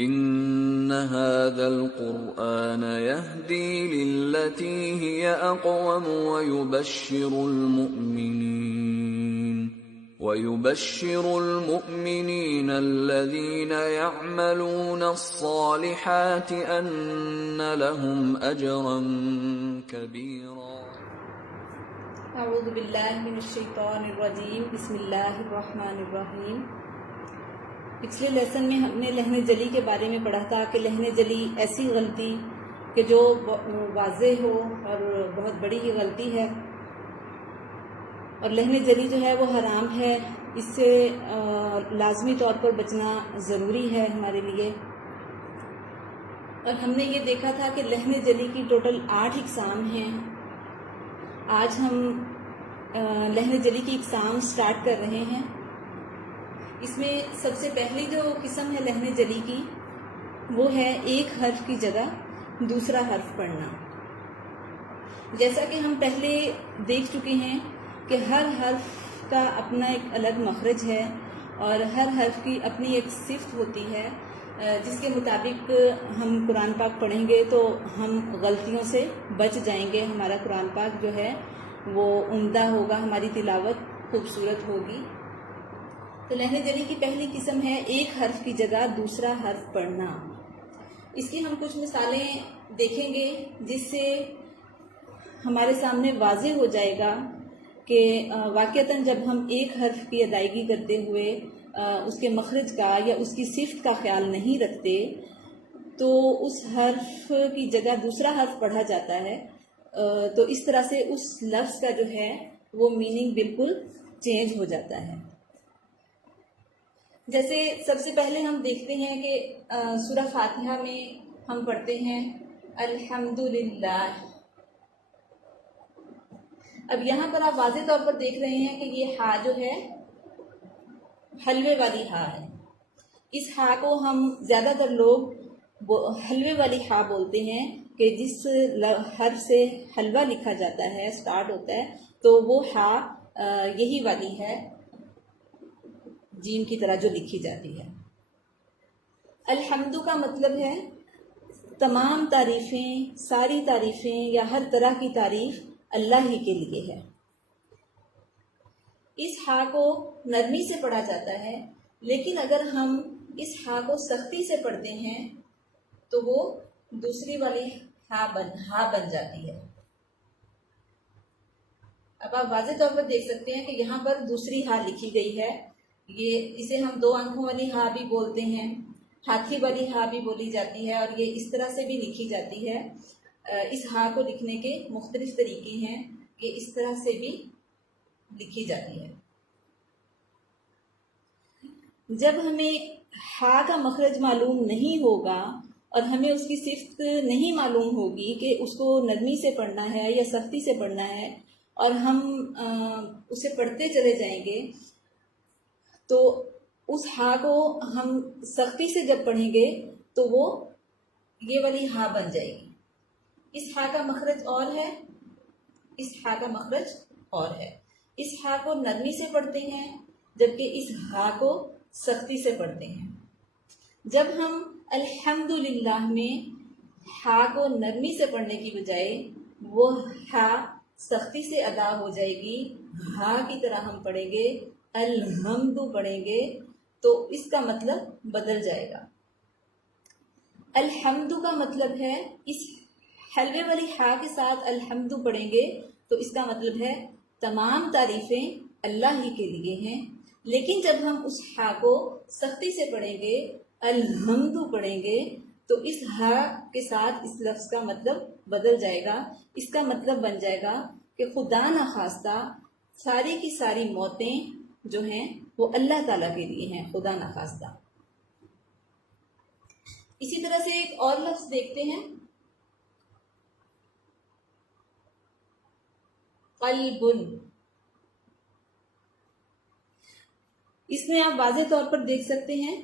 إن هذا القرآن يهدي للتي هي أقوم ويبشر المؤمنين الذين يعملون الصالحات أن لهم أجرا كبيرا. اعوذ باللہ من الشیطان الرجیم. بسم اللہ الرحمن الرحیم. پچھلے لیسن میں ہم نے لہن جلی کے بارے میں پڑھا تھا کہ لہن جلی ایسی غلطی کہ جو واضح ہو اور بہت بڑی ہی غلطی ہے، اور لہن جلی جو ہے وہ حرام ہے، اس سے لازمی طور پر بچنا ضروری ہے ہمارے لیے. اور ہم نے یہ دیکھا تھا کہ لہن جلی کی ٹوٹل 8 اقسام ہیں. آج ہم لہن جلی کی اقسام سٹارٹ کر رہے ہیں. اس میں سب سے پہلی جو قسم ہے لہن جلی کی، وہ ہے ایک حرف کی جگہ دوسرا حرف پڑھنا. جیسا کہ ہم پہلے دیکھ چکے ہیں کہ ہر حرف کا اپنا ایک الگ مخرج ہے اور ہر حرف کی اپنی ایک صفت ہوتی ہے جس کے مطابق ہم قرآن پاک پڑھیں گے تو ہم غلطیوں سے بچ جائیں گے. ہمارا قرآن پاک جو ہے وہ عمدہ ہوگا، ہماری تلاوت خوبصورت ہوگی. تو لہن جلی کی پہلی قسم ہے ایک حرف کی جگہ دوسرا حرف پڑھنا. اس کی ہم کچھ مثالیں دیکھیں گے جس سے ہمارے سامنے واضح ہو جائے گا کہ واقعتاً جب ہم ایک حرف کی ادائیگی کرتے ہوئے اس کے مخرج کا یا اس کی صفت کا خیال نہیں رکھتے تو اس حرف کی جگہ دوسرا حرف پڑھا جاتا ہے، تو اس طرح سے اس لفظ کا جو ہے وہ میننگ بالکل چینج ہو جاتا ہے. جیسے سب سے پہلے ہم دیکھتے ہیں کہ سورہ فاتحہ میں ہم پڑھتے ہیں الحمدللہ. اب یہاں پر آپ واضح طور پر دیکھ رہے ہیں کہ یہ ہا جو ہے حلوے والی ہا ہے. اس ہا کو ہم زیادہ تر لوگ حلوے والی ہا بولتے ہیں کہ جس حرف سے حلوہ لکھا جاتا ہے، سٹارٹ ہوتا ہے، تو وہ ہا یہی والی ہے، جیم کی طرح جو لکھی جاتی ہے. الحمد کا مطلب ہے تمام تعریفیں، ساری تعریفیں یا ہر طرح کی تعریف اللہ ہی کے لیے ہے. اس ہا کو نرمی سے پڑھا جاتا ہے، لیکن اگر ہم اس ہا کو سختی سے پڑھتے ہیں تو وہ دوسری والی ہا بن جاتی ہے. اب آپ واضح طور پر دیکھ سکتے ہیں کہ یہاں پر دوسری ہا لکھی گئی ہے. اسے ہم 2 آنکھوں والی ہا بھی بولتے ہیں، ہاتھی والی ہا بھی بولی جاتی ہے، اور یہ اس طرح سے بھی لکھی جاتی ہے. اس ہا کو لکھنے کے مختلف طریقے ہیں، یہ اس طرح سے بھی لکھی جاتی ہے. جب ہمیں ہا کا مخرج معلوم نہیں ہوگا اور ہمیں اس کی صفت نہیں معلوم ہوگی کہ اس کو نرمی سے پڑھنا ہے یا سختی سے پڑھنا ہے، اور ہم اسے پڑھتے چلے جائیں گے تو اس ہا کو ہم سختی سے جب پڑھیں گے تو وہ یہ والی ہا بن جائے گی. اس ہا کا مخرج اور ہے، اس ہا کا مخرج اور ہے. اس ہا کو نرمی سے پڑھتے ہیں جبکہ اس ہا کو سختی سے پڑھتے ہیں. جب ہم الحمدللہ میں ہا کو نرمی سے پڑھنے کی بجائے وہ ہا سختی سے ادا ہو جائے گی، ہا کی طرح ہم پڑھیں گے، الحمد پڑھیں گے، تو اس کا مطلب بدل جائے گا. الحمد کا مطلب ہے، اس حلوے والی ہا کے ساتھ الحمد پڑھیں گے تو اس کا مطلب ہے تمام تعریفیں اللہ ہی کے لیے ہیں. لیکن جب ہم اس ہا کو سختی سے پڑھیں گے، الحمد پڑھیں گے، تو اس ہا کے ساتھ اس لفظ کا مطلب بدل جائے گا. اس کا مطلب بن جائے گا کہ خدا نخواستہ ساری کی ساری موتیں جو ہیں وہ اللہ تعالیٰ کے لیے ہیں، خدا نخواستہ. اسی طرح سے ایک اور لفظ دیکھتے ہیں، قلب. اس میں آپ واضح طور پر دیکھ سکتے ہیں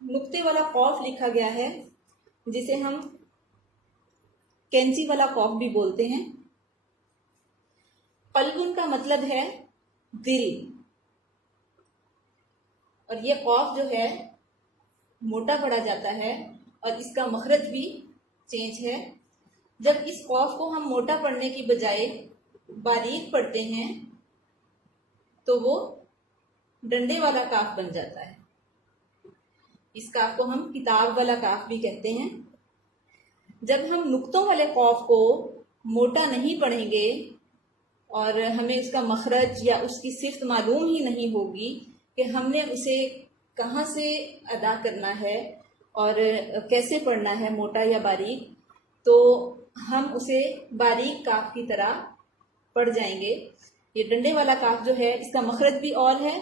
نقطے والا قوف لکھا گیا ہے، جسے ہم کینچی والا قوف بھی بولتے ہیں. قلب کا مطلب ہے دل، اور یہ قوف جو ہے موٹا پڑا جاتا ہے اور اس کا مخرج بھی چینج ہے. جب اس قاف کو ہم موٹا پڑھنے کی بجائے باریک پڑھتے ہیں تو وہ ڈنڈے والا کاف بن جاتا ہے. اس کاف کو ہم کتاب والا کاف بھی کہتے ہیں. جب ہم نقطوں والے قاف کو موٹا نہیں پڑھیں گے اور ہمیں اس کا مخرج یا اس کی صفت معلوم ہی نہیں ہوگی کہ ہم نے اسے کہاں سے ادا کرنا ہے اور کیسے پڑھنا ہے، موٹا یا باریک، تو ہم اسے باریک کاف کی طرح پڑھ جائیں گے. یہ ڈنڈے والا کاف جو ہے اس کا مخرج بھی اور ہے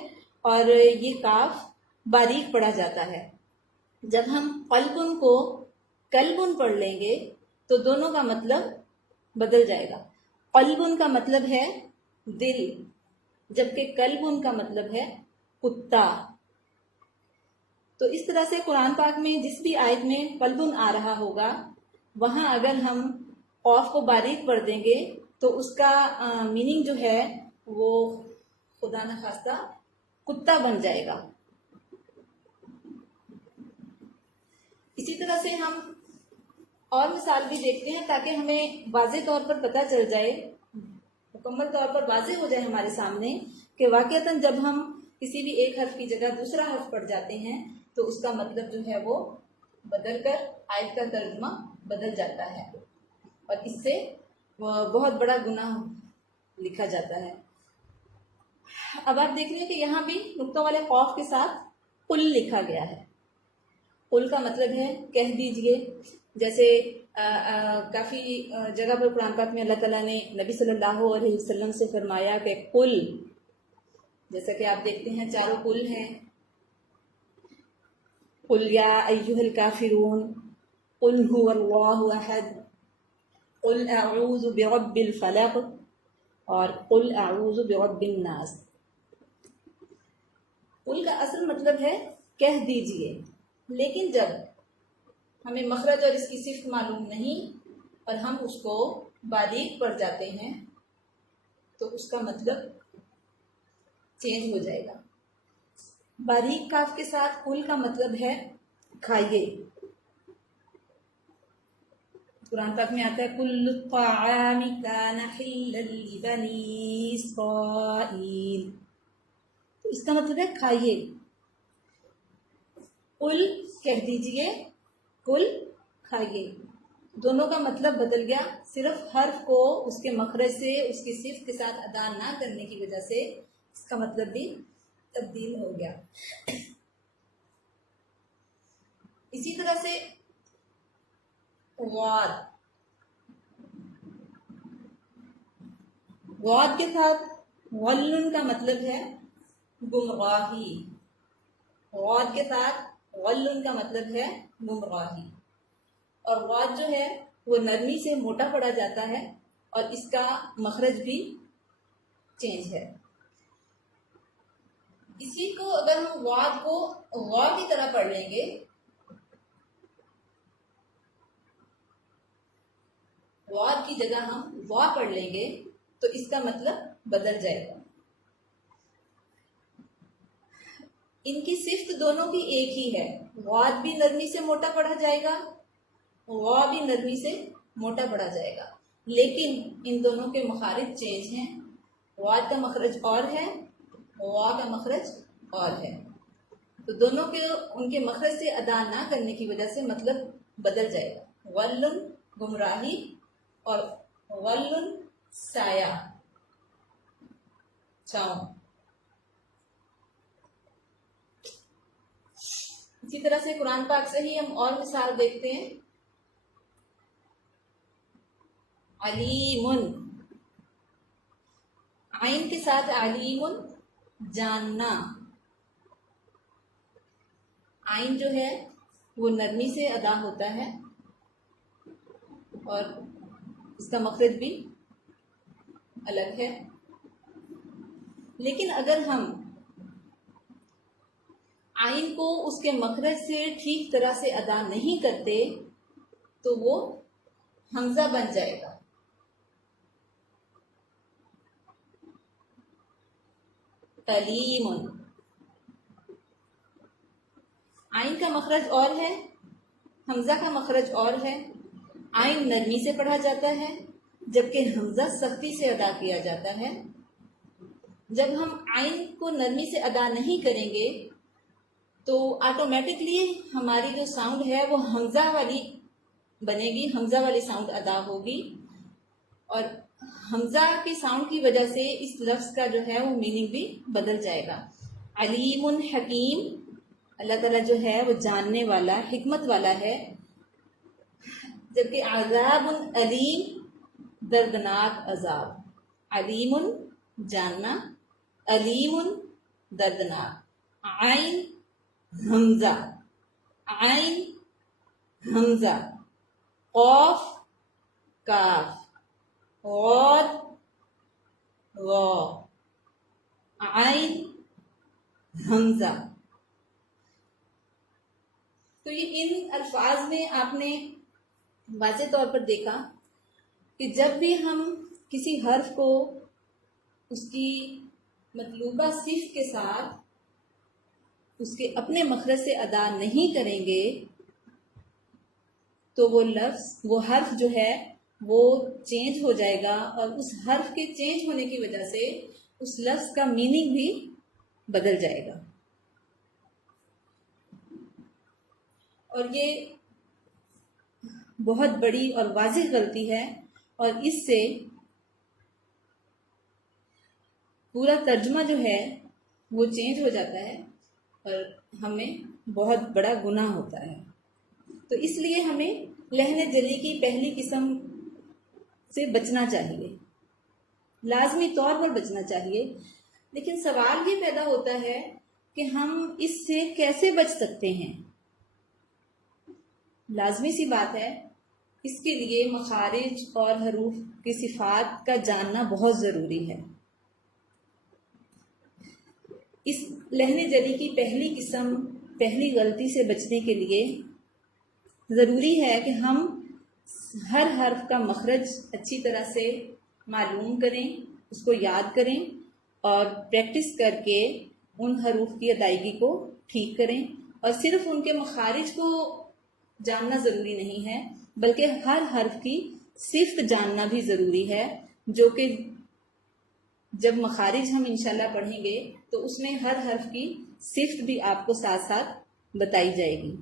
اور یہ کاف باریک پڑھا جاتا ہے. جب ہم قلبن کو کلبن پڑھ لیں گے تو دونوں کا مطلب بدل جائے گا. قلبن کا مطلب ہے دل، جبکہ کلبن کا مطلب ہے کتا. تو اس طرح سے قرآن پاک میں جس بھی آیت میں قلبن آ رہا ہوگا وہاں اگر ہم قاف کو باریک پڑھ دیں گے تو اس کا میننگ جو ہے وہ خدا نخواستہ کتا بن جائے گا. اسی طرح سے ہم اور مثال بھی دیکھتے ہیں تاکہ ہمیں واضح طور پر پتہ چل جائے، مکمل طور پر واضح ہو جائے ہمارے سامنے کہ واقعتاً جب ہم کسی بھی ایک حرف کی جگہ دوسرا حرف پڑھ جاتے ہیں تو اس کا مطلب جو ہے وہ بدل کر آیت کا ترجمہ بدل جاتا ہے اور اس سے بہت بڑا گناہ لکھا جاتا ہے. اب آپ دیکھ رہے ہیں کہ یہاں بھی نقطوں والے قاف کے ساتھ قل لکھا گیا ہے. قل کا مطلب ہے کہہ دیجئے. جیسے کافی جگہ پر قرآن پاک میں اللہ تعالیٰ نے نبی صلی اللہ علیہ وسلم سے فرمایا کہ قل، جیسا کہ آپ دیکھتے ہیں چاروں قل ہیں. قل یا ایھا الکافرون، قل ھو اللہ احد، قل اعوذ برب الفلق اور قل اعوذ برب الناس. قل کا اصل مطلب ہے کہہ دیجئے، لیکن جب ہمیں مخرج اور اس کی صفت معلوم نہیں اور ہم اس کو باریک پڑھ جاتے ہیں تو اس کا مطلب چینج ہو جائے گا. باریک کاف کے ساتھ قل کا مطلب ہے کھائیے. قرآن پاک میں آتا ہے کل الطعام کان حلا لبنی اسرائیل، تو اس کا مطلب ہے کھائیے. قل کہہ دیجئے، قل کھائیے، دونوں کا مطلب بدل گیا. صرف حرف کو اس کے مخرج سے اس کی صفت کے ساتھ ادا نہ کرنے کی وجہ سے اس کا مطلب بھی تبدیل ہو گیا. اسی طرح سے غاد کے ساتھ غلن کا مطلب ہے گمراہی. غاد کے ساتھ غلن کا مطلب ہے گمراہی. اور غاد جو ہے وہ نرمی سے موٹا پڑا جاتا ہے اور اس کا مخرج بھی چینج ہے. اسی کو اگر ہم غاد کو غا کی طرح پڑھ لیں گے، غاد کی جگہ ہم وا پڑھ لیں گے تو اس کا مطلب بدل جائے گا. ان کی صفت دونوں کی ایک ہی ہے. غاد بھی نرمی سے موٹا پڑھا جائے گا، غا بھی نرمی سے موٹا پڑھا جائے گا، لیکن ان دونوں کے مخارج چینج ہیں. غاد کا مخرج اور ہے، غا کا مخرج اور ہے. تو دونوں کے ان کے مخرج سے ادا نہ کرنے کی وجہ سے مطلب بدل جائے گا. غلن گمراہی اور غلن سایہ، چھاؤں. اسی طرح سے قرآن پاک سے ہی ہم اور مثال دیکھتے ہیں. علیم، عین کے ساتھ علیم جاننا. عین جو ہے وہ نرمی سے ادا ہوتا ہے اور اس کا مخرج بھی الگ ہے. لیکن اگر ہم عین کو اس کے مخرج سے ٹھیک طرح سے ادا نہیں کرتے تو وہ حمزہ بن جائے گا. علیم، آئین کا مخرج اور ہے، حمزہ کا مخرج اور ہے. آئین نرمی سے پڑھا جاتا ہے جبکہ حمزہ سختی سے ادا کیا جاتا ہے. جب ہم آئین کو نرمی سے ادا نہیں کریں گے تو آٹومیٹکلی ہماری جو ساؤنڈ ہے وہ حمزہ والی بنے گی، حمزہ والی ساؤنڈ ادا ہوگی، اور حمزہ کے ساؤنڈ کی وجہ سے اس لفظ کا جو ہے وہ میننگ بھی بدل جائے گا. علیم حکیم، اللہ تعالیٰ جو ہے وہ جاننے والا، حکمت والا ہے. جبکہ عذاب علیم، دردناک عذاب. علیم جاننا، علیم دردناک. عین حمزہ، عین حمزہ، قاف کاف، غاد غا، عین حمزہ. تو یہ ان الفاظ میں آپ نے واضح طور پر دیکھا کہ جب بھی ہم کسی حرف کو اس کی مطلوبہ صفت کے ساتھ اس کے اپنے مخرج سے ادا نہیں کریں گے تو وہ لفظ، وہ حرف جو ہے وہ چینج ہو جائے گا، اور اس حرف کے چینج ہونے کی وجہ سے اس لفظ کا میننگ بھی بدل جائے گا. اور یہ بہت بڑی اور واضح غلطی ہے، اور اس سے پورا ترجمہ جو ہے وہ چینج ہو جاتا ہے اور ہمیں بہت بڑا گناہ ہوتا ہے. تو اس لیے ہمیں لحن جلی کی پہلی قسم سے بچنا چاہیے، لازمی طور پر بچنا چاہیے. لیکن سوال یہ پیدا ہوتا ہے کہ ہم اس سے کیسے بچ سکتے ہیں؟ لازمی سی بات ہے، اس کے لیے مخارج اور حروف کی صفات کا جاننا بہت ضروری ہے. اس لحن جلی کی پہلی قسم، پہلی غلطی سے بچنے کے لیے ضروری ہے کہ ہم ہر حرف کا مخرج اچھی طرح سے معلوم کریں، اس کو یاد کریں اور پریکٹس کر کے ان حروف کی ادائیگی کو ٹھیک کریں. اور صرف ان کے مخارج کو جاننا ضروری نہیں ہے بلکہ ہر حرف کی صفت جاننا بھی ضروری ہے، جو کہ جب مخارج ہم انشاءاللہ پڑھیں گے تو اس میں ہر حرف کی صفت بھی آپ کو ساتھ ساتھ بتائی جائے گی.